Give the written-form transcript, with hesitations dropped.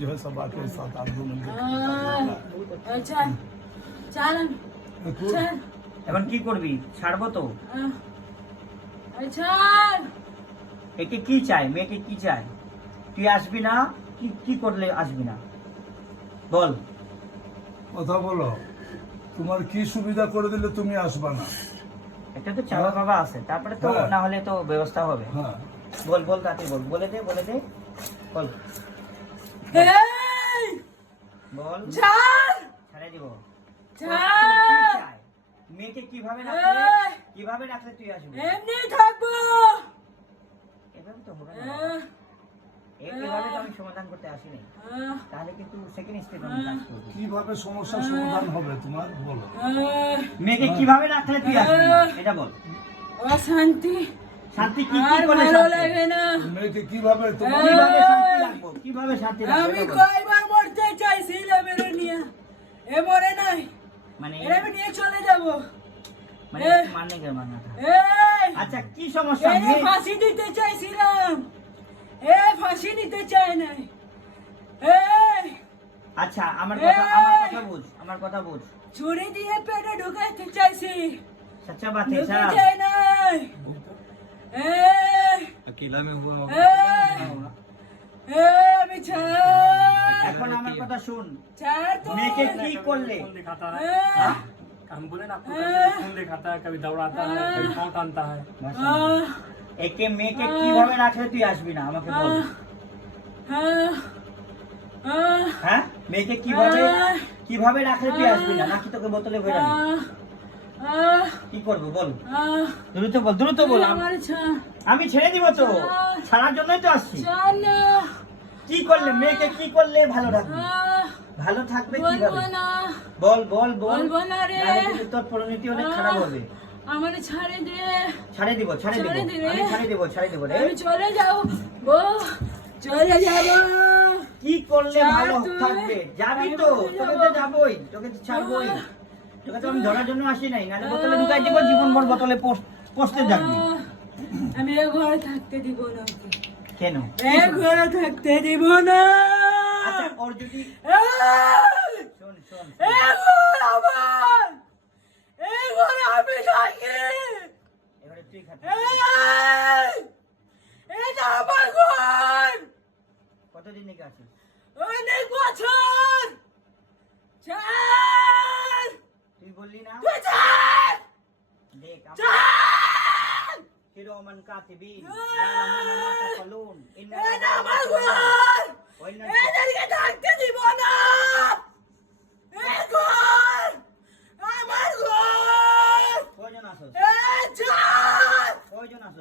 जो है सब आके साथ आप दो मिलकर আচ্ছা চল চল এখন কি করবি? ছাড়বো তো। আচ্ছা একে কি চাই? মেয়েকে কি চাই? তুই আসবি না? কি কি করলে আসবি না বল? কথা বলো, তোমার কি সুবিধা করে দিলে তুমি আসবা না? একটা তো চাওয়া বাবা আছে, তারপরে তো হ্যাঁ। না হলে তো ব্যবস্থা হবে। হ্যাঁ বল বল তাতে বল, বলে দে বল এই বল। চল ছেড়ে দিব। চল কি চাই? মেয়েকে কিভাবে রাখলে এই! তুই আসবি? এমনি থাকবো এভাবে তো হবে না। এভাবে তো আমি সমাধান করতে আসিনি। তাহলে কিন্তু সেকেন্ড স্টেপ আমি কাজ করব। কিভাবে সমস্যার সমাধান হবে তোমার বলো? মেয়েকে কিভাবে রাখলে তুই আসবি না? এটা বল। অশান্তি শান্তি কি আর করলে ভালো শান্তি? লাগে না মেয়েকে কিভাবে তোমার কিভাবে শান্তি রাখবো? কিভাবে শান্তি রাখবো? আমি এটা বল। কয়বার মরতে চাইছিলাম এর নিয়ে এ মরে নাই মানে এর আমি নিয়ে চলে যাব মানে মারনে কে মারনা था? এই আচ্ছা কি সমস্যা? এর মেয়ে ফাঁসি দিতে চাইছিলাম এ ফাঁসি নিতে চায় নাই এই আচ্ছা আমার কথা বুঝ। ছুরি দিয়ে পেটে ঢুকাইতে চাইছি সচ্চা বাত है ঢুকে সাহব। যায় নাই এই अकेला में हुआ আমি ছাড় এখন আমার কথা শুন। ছাড় তো মেয়েকে কি করলে? कौन दिखाता है? হ্যাঁ? हम बोले ना आपको कभी खून दिखाता है, कभी दौड़ाता है, कभी पाँव टानता है। একে মেয়েকে কিভাবে রাখলে তুই আসবি না আমাকে বল। হ্যাঁ মেয়েকে কিভাবে রাখলে তুই আসবি না? নাকি তোকে বোতলে ভরে রাখবি? কি করবো বল? দ্রুত বল। আমার ছাড় আমি ছেড়ে দিব তো। ছাড়ার জন্যই তো আসছি। চল না কি করলে মেয়েকে কি করলে ভালো রাখবি? ভালো থাকবে বলবো কিভাবে? না বল বলবো না রে নাহলে কিন্তু তোর পরিণতি অনেক খারাপ হবে। আমার ছাড়ে দে ছাড়ে দিব ছেড়ে দে রে। আমি ছাড়ে দিব রে। আমি চলে যাব চলে যাব কি করলে ছাড় ভালো তুই। থাকবে? যাবি তো? তোকে তো যাবই, তোকে তো ছাড়বই। তোকে তো আমি ধরার জন্য আসি নাই, নাহলে বোতলে ঢুকাই দিব, জীবনভর বোতলে পোস্টে থাকবি। আমি এ ঘরে থাকতে দিব না ওকে। কেন? এ ঘরে থাকতে দিব না আচ্ছা ওর যদি এই! শোন এ ঘর আমার এ ঘরে আমি থাকি এবারে তুই খাবি। এই! এটা আমার ঘর কতদিন থেকে আছিস? অনেক বছর ছাড় তুই বললি না? তুই ছাড় দেখ ছাড় কিরমান কাতিবিন ইয়ালামুনা মা তাফালুন এটা আমার ঘর ওয়াইনা এদেরকে থাকতে দিব না এ ঘর আমার ঘর কয়জন আসছ? এ ছাড় কয়জন আসছ?